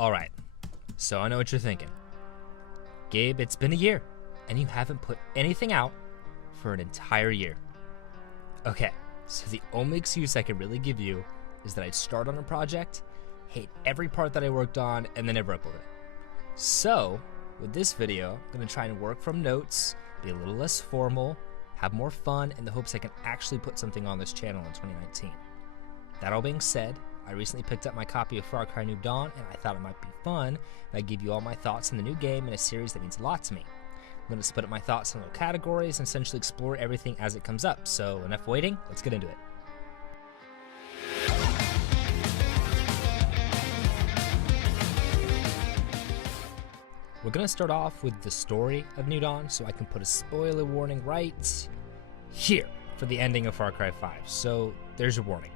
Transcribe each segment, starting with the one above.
Alright, so I know what you're thinking. Gabe, it's been a year, and you haven't put anything out for an entire year. Okay, so the only excuse I can really give you is that I'd start on a project, hate every part that I worked on, and then never upload it. So, with this video, I'm going to try and work from notes, be a little less formal, have more fun, in the hopes I can actually put something on this channel in 2019. That all being said, I recently picked up my copy of Far Cry New Dawn, and I thought it might be fun if I give you all my thoughts on the new game in a series that means a lot to me. I'm going to split up my thoughts in little categories and essentially explore everything as it comes up. So enough waiting, let's get into it. We're going to start off with the story of New Dawn, so I can put a spoiler warning right here for the ending of Far Cry 5. So there's your warning.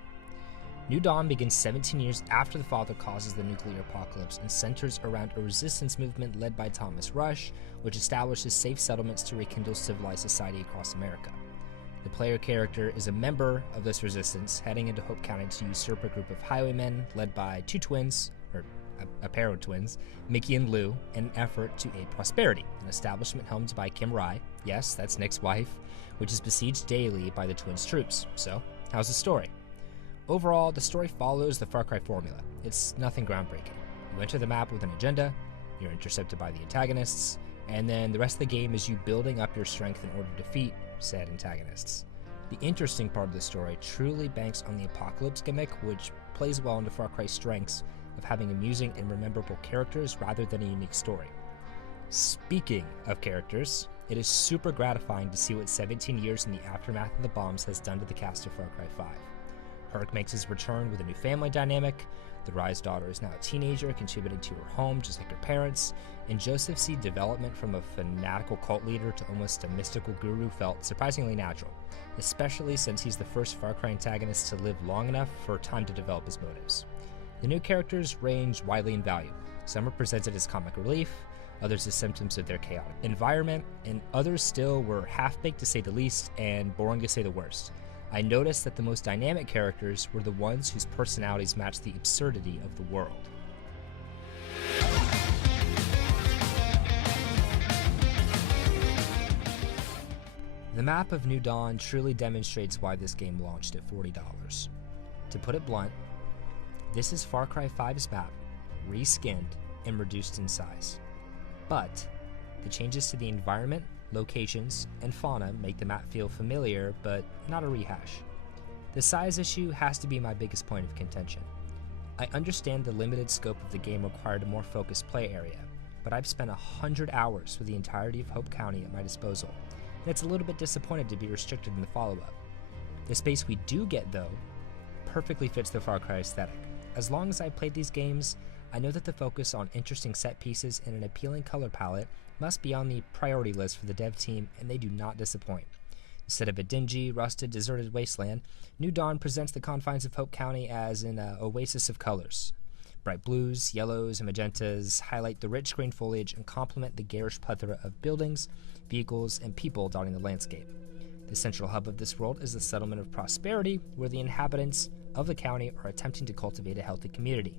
New Dawn begins 17 years after the father causes the nuclear apocalypse and centers around a resistance movement led by Thomas Rush, which establishes safe settlements to rekindle civilized society across America. The player character is a member of this resistance, heading into Hope County to usurp a group of highwaymen led by two twins, or a pair of twins, Mickey and Lou, in an effort to aid Prosperity, an establishment helmed by Kim Rye, yes, that's Nick's wife, which is besieged daily by the twins' troops. So, how's the story? Overall, the story follows the Far Cry formula. It's nothing groundbreaking. You enter the map with an agenda, you're intercepted by the antagonists, and then the rest of the game is you building up your strength in order to defeat said antagonists. The interesting part of the story truly banks on the apocalypse gimmick, which plays well into Far Cry's strengths of having amusing and memorable characters rather than a unique story. Speaking of characters, it is super gratifying to see what 17 years in the aftermath of the bombs has done to the cast of Far Cry 5. Herc makes his return with a new family dynamic, the Rye's daughter is now a teenager contributing to her home just like her parents, and Joseph sees development from a fanatical cult leader to almost a mystical guru felt surprisingly natural, especially since he's the first Far Cry antagonist to live long enough for time to develop his motives. The new characters range widely in value. Some are presented as comic relief, others as symptoms of their chaotic environment, and others still were half-baked to say the least and boring to say the worst. I noticed that the most dynamic characters were the ones whose personalities matched the absurdity of the world. The map of New Dawn truly demonstrates why this game launched at $40. To put it blunt, this is Far Cry 5's map, reskinned and reduced in size. But the changes to the environment, locations, and fauna make the map feel familiar, but not a rehash. The size issue has to be my biggest point of contention. I understand the limited scope of the game required a more focused play area, but I've spent 100 hours with the entirety of Hope County at my disposal, and it's a little bit disappointed to be restricted in the follow-up. The space we do get, though, perfectly fits the Far Cry aesthetic. As long as I've played these games, I know that the focus on interesting set pieces and an appealing color palette must be on the priority list for the dev team, and they do not disappoint. Instead of a dingy, rusted, deserted wasteland, New Dawn presents the confines of Hope County as an oasis of colors. Bright blues, yellows, and magentas highlight the rich green foliage and complement the garish plethora of buildings, vehicles, and people dotting the landscape. The central hub of this world is the settlement of Prosperity, where the inhabitants of the county are attempting to cultivate a healthy community.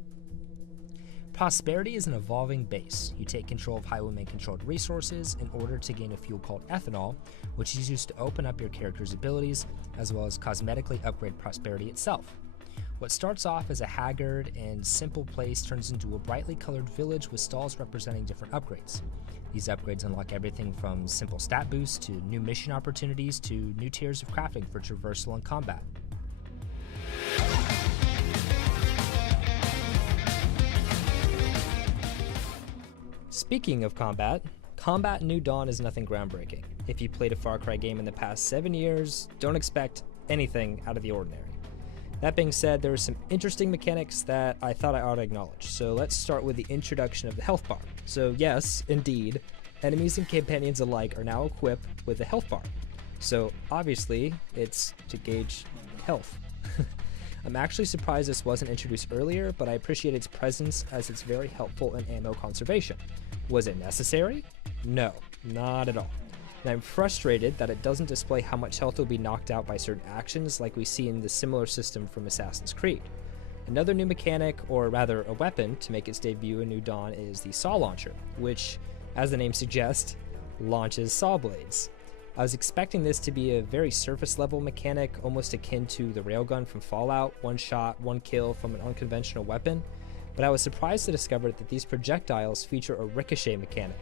Prosperity is an evolving base. You take control of highwayman-controlled resources in order to gain a fuel called ethanol, which is used to open up your character's abilities, as well as cosmetically upgrade Prosperity itself. What starts off as a haggard and simple place turns into a brightly colored village with stalls representing different upgrades. These upgrades unlock everything from simple stat boosts to new mission opportunities to new tiers of crafting for traversal and combat. Speaking of combat in New Dawn is nothing groundbreaking. If you played a Far Cry game in the past 7 years, don't expect anything out of the ordinary. That being said, there are some interesting mechanics that I thought I ought to acknowledge. So let's start with the introduction of the health bar. So yes, indeed, enemies and companions alike are now equipped with a health bar. So obviously, it's to gauge health. I'm actually surprised this wasn't introduced earlier, but I appreciate its presence as it's very helpful in ammo conservation. Was it necessary? No, not at all. And I'm frustrated that it doesn't display how much health will be knocked out by certain actions like we see in the similar system from Assassin's Creed. Another new mechanic, or rather a weapon, to make its debut in New Dawn is the Saw Launcher, which, as the name suggests, launches saw blades. I was expecting this to be a very surface level mechanic, almost akin to the railgun from Fallout, one shot, one kill from an unconventional weapon, but I was surprised to discover that these projectiles feature a ricochet mechanic.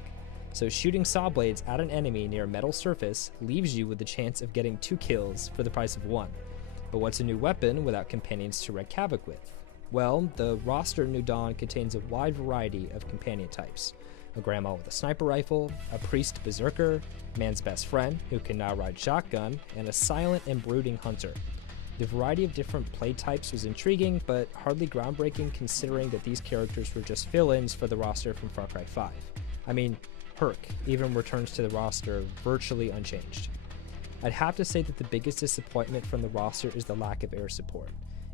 So shooting saw blades at an enemy near a metal surface leaves you with the chance of getting 2 kills for the price of 1. But what's a new weapon without companions to wreak havoc with? Well, the roster in New Dawn contains a wide variety of companion types. A grandma with a sniper rifle, a priest berserker, man's best friend who can now ride shotgun, and a silent and brooding hunter. The variety of different play types was intriguing, but hardly groundbreaking considering that these characters were just fill-ins for the roster from Far Cry 5. I mean, Herc even returns to the roster virtually unchanged. I'd have to say that the biggest disappointment from the roster is the lack of air support.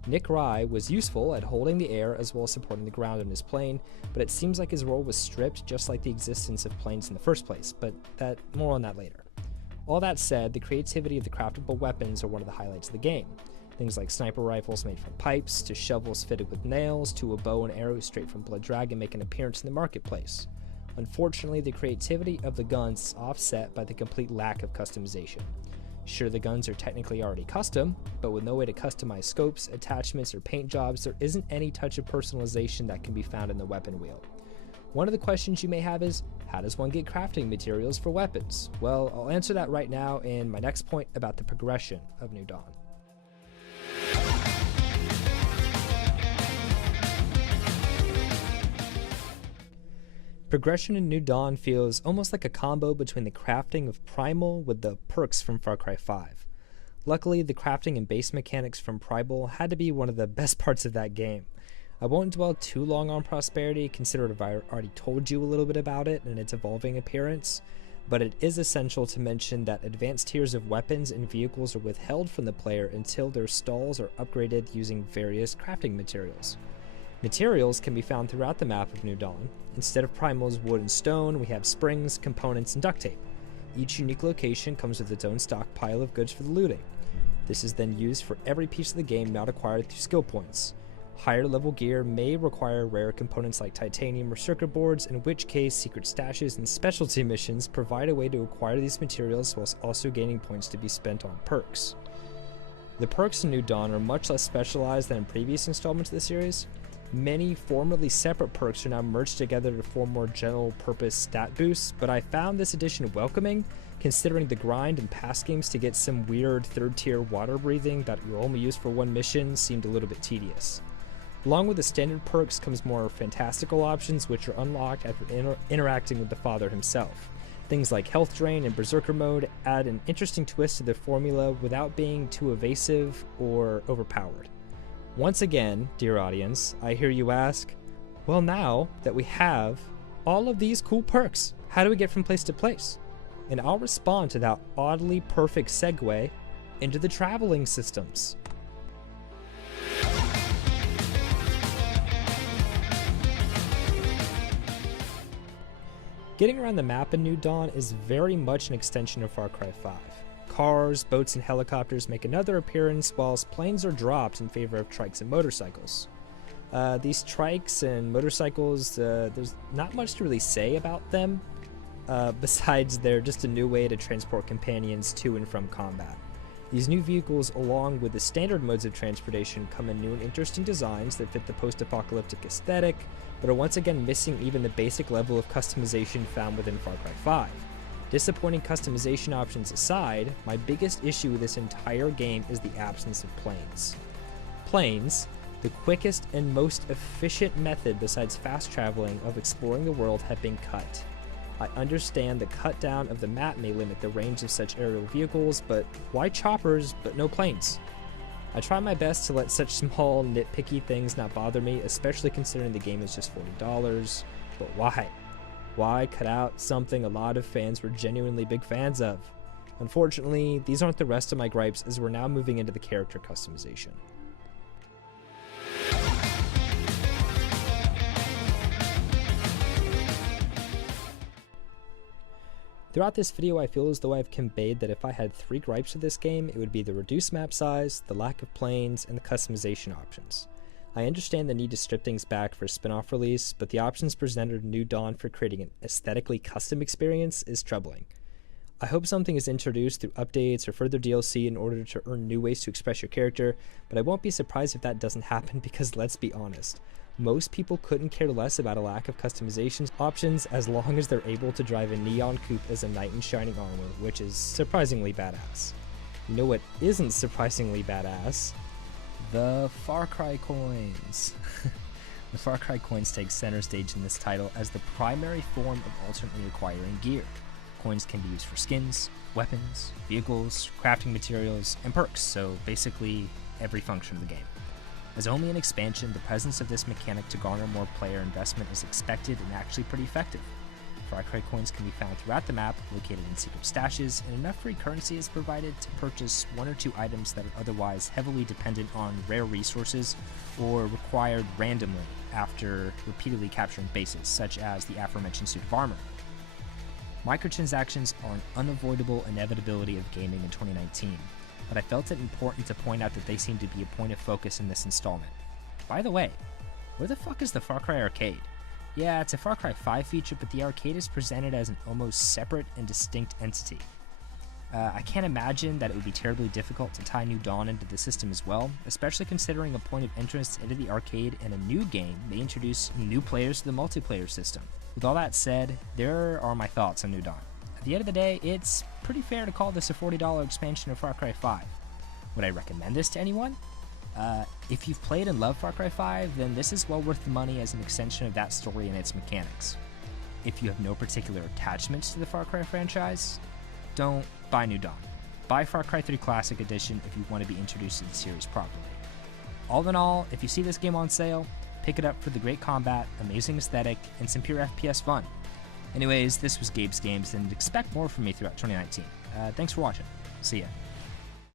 Nick Rye was useful at holding the air as well as supporting the ground in his plane, but it seems like his role was stripped just like the existence of planes in the first place, but more on that later. All that said, the creativity of the craftable weapons are one of the highlights of the game. Things like sniper rifles made from pipes, to shovels fitted with nails, to a bow and arrow straight from Blood Dragon make an appearance in the marketplace. Unfortunately, the creativity of the guns is offset by the complete lack of customization. Sure, the guns are technically already custom, but with no way to customize scopes, attachments, or paint jobs, there isn't any touch of personalization that can be found in the weapon wheel. One of the questions you may have is, how does one get crafting materials for weapons? Well, I'll answer that right now in my next point about the progression of New Dawn. Progression in New Dawn feels almost like a combo between the crafting of Primal with the perks from Far Cry 5. Luckily, the crafting and base mechanics from Primal had to be one of the best parts of that game. I won't dwell too long on Prosperity, considering I've already told you a little bit about it and its evolving appearance, but it is essential to mention that advanced tiers of weapons and vehicles are withheld from the player until their stalls are upgraded using various crafting materials. Materials can be found throughout the map of New Dawn. Instead of Primal's wood and stone, we have springs, components, and duct tape. Each unique location comes with its own stockpile of goods for the looting. This is then used for every piece of the game not acquired through skill points. Higher level gear may require rare components like titanium or circuit boards, in which case secret stashes and specialty missions provide a way to acquire these materials whilst also gaining points to be spent on perks. The perks in New Dawn are much less specialized than in previous installments of the series. Many formerly separate perks are now merged together to form more general purpose stat boosts, but I found this addition welcoming, considering the grind in past games to get some weird third tier water breathing that you only use for one mission seemed a little bit tedious. Along with the standard perks comes more fantastical options which are unlocked after interacting with the Father himself. Things like Health Drain and Berserker Mode add an interesting twist to the formula without being too evasive or overpowered. Once again, dear audience, I hear you ask, well, now that we have all of these cool perks, how do we get from place to place? And I'll respond to that oddly perfect segue into the traveling systems. Getting around the map in New Dawn is very much an extension of Far Cry 5. Cars, boats, and helicopters make another appearance, whilst planes are dropped in favor of trikes and motorcycles. These trikes and motorcycles, there's not much to really say about them, besides they're just a new way to transport companions to and from combat. These new vehicles, along with the standard modes of transportation, come in new and interesting designs that fit the post-apocalyptic aesthetic, but are once again missing even the basic level of customization found within Far Cry 5. Disappointing customization options aside, my biggest issue with this entire game is the absence of planes. Planes, the quickest and most efficient method besides fast traveling of exploring the world, have been cut. I understand the cut down of the map may limit the range of such aerial vehicles, but why choppers but no planes? I try my best to let such small nitpicky things not bother me, especially considering the game is just $40, but why? Why cut out something a lot of fans were genuinely big fans of? Unfortunately, these aren't the rest of my gripes, as we're now moving into the character customization. Throughout this video, I feel as though I've conveyed that if I had 3 gripes with this game, it would be the reduced map size, the lack of planes, and the customization options. I understand the need to strip things back for a spin-off release, but the options presented in New Dawn for creating an aesthetically custom experience is troubling. I hope something is introduced through updates or further DLC in order to earn new ways to express your character, but I won't be surprised if that doesn't happen because let's be honest, most people couldn't care less about a lack of customization options as long as they're able to drive a neon coupe as a knight in shining armor, which is surprisingly badass. You know what isn't surprisingly badass? The Far Cry coins. The Far Cry coins take center stage in this title as the primary form of alternately acquiring gear. Coins can be used for skins, weapons, vehicles, crafting materials, and perks, so basically every function of the game. As only an expansion, the presence of this mechanic to garner more player investment is expected and actually pretty effective. Far Cry coins can be found throughout the map, located in secret stashes, and enough free currency is provided to purchase one or two items that are otherwise heavily dependent on rare resources or required randomly after repeatedly capturing bases, such as the aforementioned suit of armor. Microtransactions are an unavoidable inevitability of gaming in 2019, but I felt it important to point out that they seem to be a point of focus in this installment. By the way, where the fuck is the Far Cry arcade? Yeah, it's a Far Cry 5 feature, but the arcade is presented as an almost separate and distinct entity. I can't imagine that it would be terribly difficult to tie New Dawn into the system as well, especially considering a point of entrance into the arcade and a new game may introduce new players to the multiplayer system. With all that said, there are my thoughts on New Dawn. At the end of the day, it's pretty fair to call this a $40 expansion of Far Cry 5. Would I recommend this to anyone? If you've played and loved Far Cry 5, then this is well worth the money as an extension of that story and its mechanics. If you have no particular attachments to the Far Cry franchise, don't buy New Dawn. Buy Far Cry 3 Classic Edition if you want to be introduced to the series properly. All in all, if you see this game on sale, pick it up for the great combat, amazing aesthetic, and some pure FPS fun. Anyways, this was Gabe's Games, and expect more from me throughout 2019. Thanks for watching. See ya.